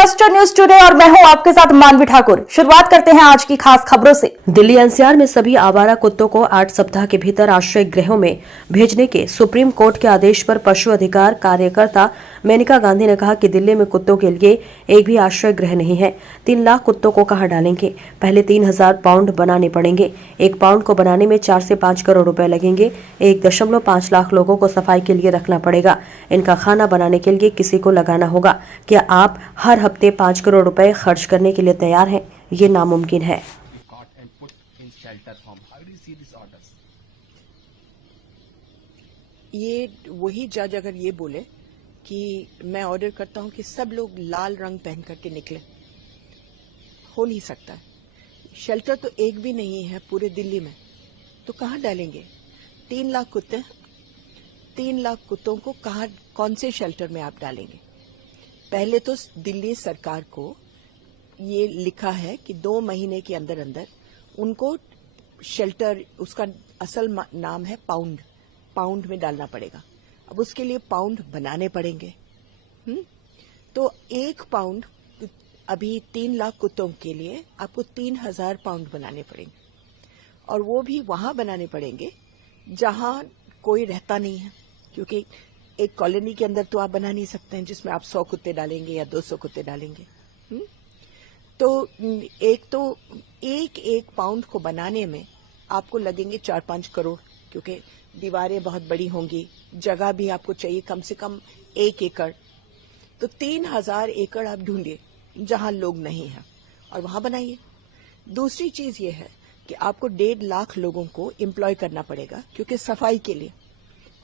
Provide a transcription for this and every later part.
Cluster news today और मैं हूं आपके साथ मानवी ठाकुर। शुरुआत करते हैं आज की खास खबरों से। दिल्ली एनसीआर में सभी आवारा कुत्तों को 8 सप्ताह के भीतर आश्रय गृहों में भेजने के सुप्रीम कोर्ट के आदेश पर पशु अधिकार कार्यकर्ता मेनका गांधी ने कहा कि दिल्ली में कुत्तों के लिए एक भी आश्रय गृह नहीं है। 3 लाख कुत्तों को कहां डालेंगे? पहले 3000 पाउंड बनाने पड़ेंगे। 1 पाउंड को बनाने में 4 से 5 करोड़ रुपए लगेंगे। 1.5 लाख लोगों को सफाई के लिए रखना पड़ेगा। इनका खाना बनाने के लिए किसी को लगाना होगा। क्या आप हर हफ्ते 5 करोड़ रुपए खर्च करने के लिए तैयार हैं? ये नामुमकिन है। ये वही जज अगर ये बोले कि मैं ऑर्डर करता हूं कि सब लोग लाल रंग पहन करके निकले, हो नहीं सकता है। शेल्टर तो एक भी नहीं है पूरे दिल्ली में, तो कहां डालेंगे? 3 लाख कुत्ते, 3 लाख कुत्तों को कहां, कौन से शेल्टर में आप डालेंगे? पहले तो दिल्ली सरकार को ये लिखा है कि 2 महीने के अंदर अंदर उनको शेल्टर, उसका असल नाम है पाउंड में डालना पड़ेगा। अब उसके लिए पाउंड बनाने पड़ेंगे। तो 1 पाउंड, अभी 3 लाख कुत्तों के लिए आपको 3000 पाउंड बनाने पड़ेंगे, और वो भी वहां बनाने पड़ेंगे जहां कोई रहता नहीं है, क्योंकि एक कॉलोनी के अंदर तो आप बना नहीं सकते हैं जिसमें आप 100 कुत्ते डालेंगे या 200 कुत्ते डालेंगे। तो एक पाउंड को बनाने में आपको लगेंगे 4-5 करोड़, क्योंकि दीवारें बहुत बड़ी होंगी, जगह भी आपको चाहिए कम से कम 1 एकड़। तो 3000 एकड़ आप ढूंढिए जहां लोग नहीं हैं और वहां बनाइए। दूसरी चीज ये है कि आपको 1.5 लाख लोगों को एम्प्लॉय करना पड़ेगा, क्योंकि सफाई के लिए।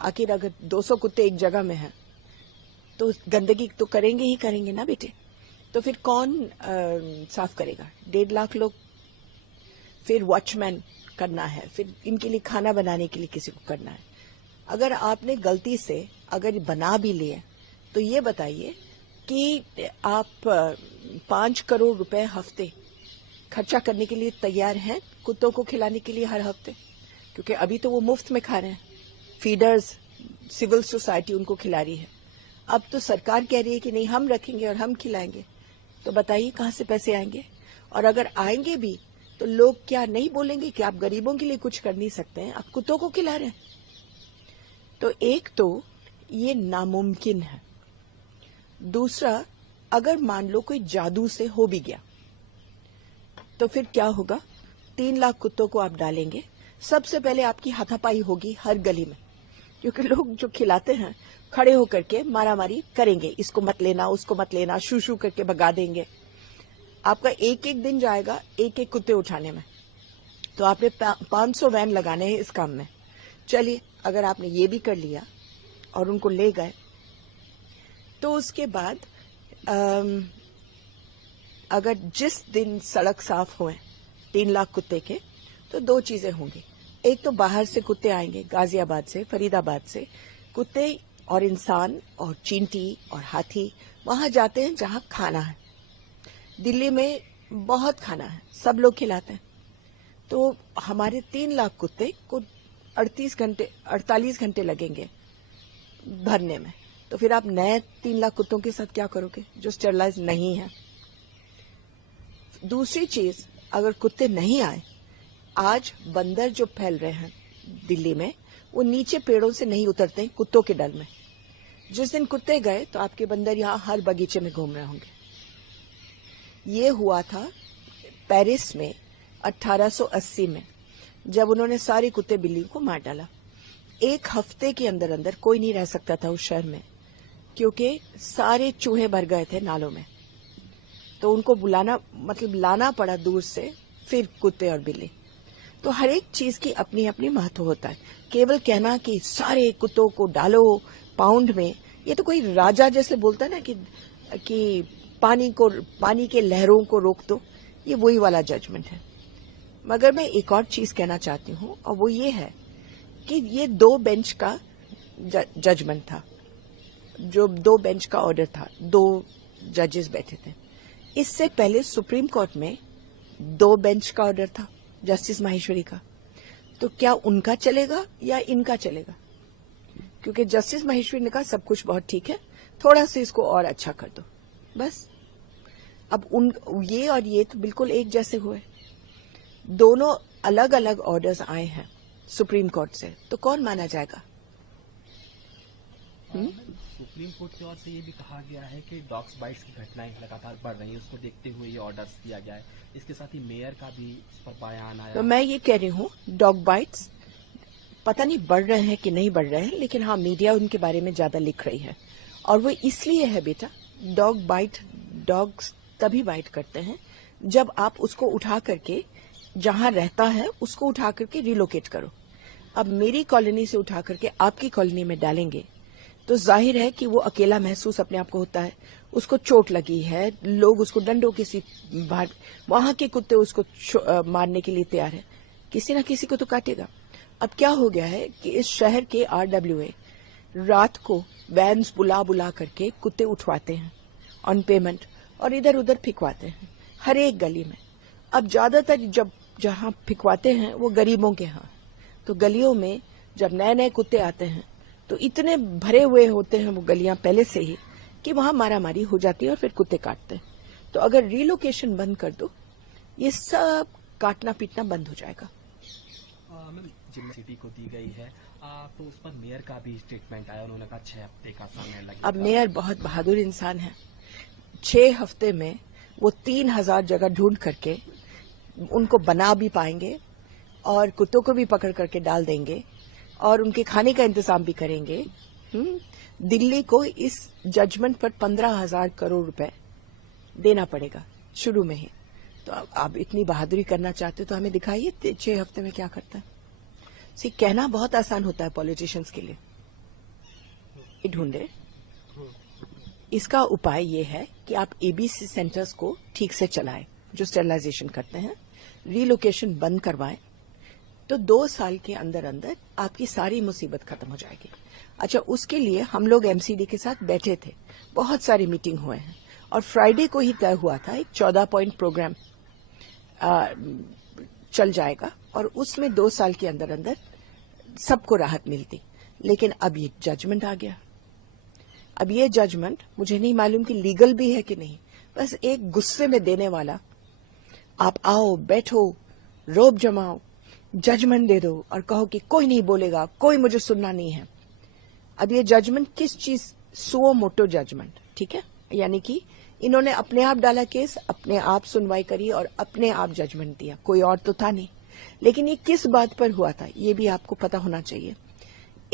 आखिर अगर 200 कुत्ते एक जगह में हैं तो गंदगी तो करेंगे ही करेंगे ना बेटे, तो फिर कौन साफ करेगा? 1.5 लाख लोग। फिर वॉचमैन करना है, फिर इनके लिए खाना बनाने के लिए किसी को करना है। अगर आपने गलती से अगर बना भी लिए तो ये बताइए कि आप 5 करोड़ रुपए हफ्ते खर्चा करने के लिए तैयार हैं कुत्तों को खिलाने के लिए हर हफ्ते? क्योंकि अभी तो वो मुफ्त में खा रहे हैं, फीडर्स, सिविल सोसाइटी उनको खिला रही है। अब तो सरकार कह रही है कि नहीं, हम रखेंगे और हम खिलाएंगे। तो बताइए कहां से पैसे आएंगे? और अगर आएंगे भी तो लोग क्या नहीं बोलेंगे कि आप गरीबों के लिए कुछ कर नहीं सकते हैं, आप कुत्तों को खिला रहे हैं? तो एक तो ये नामुमकिन है। दूसरा, अगर मान लो कोई जादू से हो भी गया तो फिर क्या होगा? 3 लाख कुत्तों को आप डालेंगे, सबसे पहले आपकी हाथापाई होगी हर गली में, क्योंकि लोग जो खिलाते हैं खड़े होकर के मारामारी करेंगे, इसको मत लेना, उसको मत लेना, शू शू करके भगा देंगे। आपका एक दिन जाएगा एक कुत्ते उठाने में, तो आपने 500 वैन लगाने हैं इस काम में। चलिए, अगर आपने ये भी कर लिया और उनको ले गए, तो उसके बाद अगर जिस दिन सड़क साफ हुए 3 लाख कुत्ते के, तो 2 चीजें होंगी। एक तो बाहर से कुत्ते आएंगे, गाजियाबाद से, फरीदाबाद से कुत्ते, और इंसान और चींटी और हाथी वहां जाते हैं जहां खाना है। दिल्ली में बहुत खाना है, सब लोग खिलाते हैं। तो हमारे 3 लाख कुत्ते को 48 घंटे लगेंगे भरने में। तो फिर आप नए 3 लाख कुत्तों के साथ क्या करोगे जो स्टेरलाइज नहीं है? दूसरी चीज, अगर कुत्ते नहीं आए, आज बंदर जो फैल रहे हैं दिल्ली में, वो नीचे पेड़ों से नहीं उतरते हैं कुत्तों के डर में। जिस दिन कुत्ते गए तो आपके बंदर यहां हर बगीचे में घूम रहे होंगे। ये हुआ था पेरिस में 1880 में, जब उन्होंने सारे कुत्ते बिल्ली को मार डाला। 1 हफ्ते के अंदर अंदर कोई नहीं रह सकता था उस शहर में, क्योंकि सारे चूहे भर गए थे नालों में। तो उनको बुलाना, मतलब लाना पड़ा दूर से, फिर कुत्ते और बिल्ली। तो हर एक चीज की अपनी अपनी महत्व होता है। केवल कहना कि सारे कुत्तों को डालो पाउंड में, ये तो कोई राजा जैसे बोलता है ना कि पानी के लहरों को रोक दो, ये वही वाला जजमेंट है। मगर मैं एक और चीज कहना चाहती हूं, और वो ये है कि ये 2 बेंच का जजमेंट था, जो 2 बेंच का ऑर्डर था, 2 जजेस बैठे थे। इससे पहले सुप्रीम कोर्ट में 2 बेंच का ऑर्डर था, जस्टिस माहेश्वरी का। तो क्या उनका चलेगा या इनका चलेगा? क्योंकि जस्टिस माहेश्वरी ने कहा सब कुछ बहुत ठीक है, थोड़ा सा इसको और अच्छा कर दो, बस। अब ये और ये तो बिल्कुल एक जैसे हुए, दोनों अलग अलग ऑर्डर्स आए हैं सुप्रीम कोर्ट से, तो कौन माना जाएगा? सुप्रीम कोर्ट की ओर से ये भी कहा गया है कि डॉग्स बाइट्स की घटनाएं लगातार बढ़ रही हैं, उसको देखते हुए ये ऑर्डर्स दिया गया है। इसके साथ ही मेयर का भी इस पर बयान आया। तो मैं ये कह रही हूँ, डॉग बाइट्स पता नहीं बढ़ रहे हैं कि नहीं बढ़ रहे हैं, लेकिन हाँ, मीडिया उनके बारे में ज्यादा लिख रही है, और वो इसलिए है बेटा, डॉग्स तभी बाइट करते हैं जब आप उसको उठा करके जहां रहता है उसको उठा करके रिलोकेट करो। अब मेरी कॉलोनी से उठा करके आपकी कॉलोनी में डालेंगे तो जाहिर है कि वो अकेला महसूस अपने आप को होता है, उसको चोट लगी है, लोग उसको डंडों के बाहर, वहां के कुत्ते उसको मारने के लिए तैयार है, किसी ना किसी को तो काटेगा। अब क्या हो गया है कि इस शहर के RWA रात को वैन्स बुला बुला करके कुत्ते उठवाते हैं ऑन पेमेंट और इधर उधर फिकवाते हैं हर एक गली में। अब ज्यादातर जहां फिकवाते हैं वो गरीबों के यहाँ, तो गलियों में जब नए नए कुत्ते आते हैं तो इतने भरे हुए होते हैं वो गलियां पहले से ही कि वहां मारामारी हो जाती है और फिर कुत्ते काटते हैं। तो अगर रिलोकेशन बंद कर दो, ये सब काटना पीटना बंद हो जाएगा। मैम, जिम्मे सिटी को दी गई है तो उस पर मेयर का भी स्टेटमेंट आया, उन्होंने कहा 6 हफ्ते का समय लगेगा। अब मेयर बहुत बहादुर इंसान है, 6 हफ्ते में वो 3000 जगह ढूंढ करके उनको बना भी पाएंगे और कुत्तों को भी पकड़ करके डाल देंगे और उनके खाने का इंतजाम भी करेंगे। दिल्ली को इस जजमेंट पर 15,000 करोड़ रुपए देना पड़ेगा शुरू में ही। तो आप इतनी बहादुरी करना चाहते हो तो हमें दिखाइए 6 हफ्ते में क्या करता है। कहना बहुत आसान होता है पॉलिटिशियंस के लिए, ढूंढे। इसका उपाय ये है कि आप ABC सेंटर्स को ठीक से चलाएं, जो स्टेरिलाइजेशन करते हैं, रिलोकेशन बंद करवाएं, तो 2 साल के अंदर अंदर आपकी सारी मुसीबत खत्म हो जाएगी। अच्छा, उसके लिए हम लोग MCD के साथ बैठे थे, बहुत सारी मीटिंग हुए हैं और फ्राइडे को ही तय हुआ था एक 14 पॉइंट प्रोग्राम चल जाएगा और उसमें 2 साल के अंदर अंदर सबको राहत मिलती। लेकिन अब ये जजमेंट आ गया। अब ये जजमेंट मुझे नहीं मालूम कि लीगल भी है कि नहीं, बस एक गुस्से में देने वाला, आप आओ बैठो रोब जमाओ, जजमेंट दे दो और कहो कि कोई नहीं बोलेगा, कोई मुझे सुनना नहीं है। अब ये जजमेंट किस चीज, सुओ मोटो जजमेंट, ठीक है, यानी कि इन्होंने अपने आप डाला केस, अपने आप सुनवाई करी और अपने आप जजमेंट दिया, कोई और तो था नहीं। लेकिन ये किस बात पर हुआ था ये भी आपको पता होना चाहिए।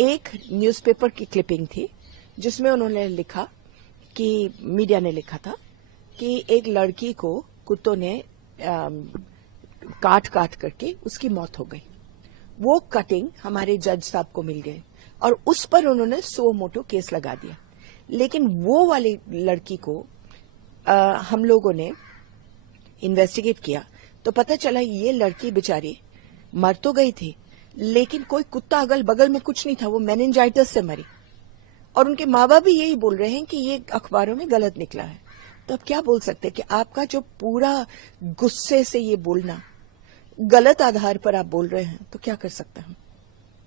एक न्यूज़पेपर की क्लिपिंग थी जिसमें उन्होंने लिखा कि, मीडिया ने लिखा था कि एक लड़की को कुत्तों ने काट करके उसकी मौत हो गई। वो कटिंग हमारे जज साहब को मिल गए और उस पर उन्होंने सो मोटो केस लगा दिया। लेकिन वो वाली लड़की को हम लोगों ने इन्वेस्टिगेट किया तो पता चला ये लड़की बेचारी मर तो गई थी, लेकिन कोई कुत्ता अगल बगल में कुछ नहीं था, वो मेनिंजाइटिस से मरी। और उनके माँ बाप भी यही बोल रहे हैं कि ये अखबारों में गलत निकला है। तो अब क्या बोल सकते हैं कि आपका जो पूरा गुस्से से ये बोलना, गलत आधार पर आप बोल रहे हैं, तो क्या कर सकते हैं हम।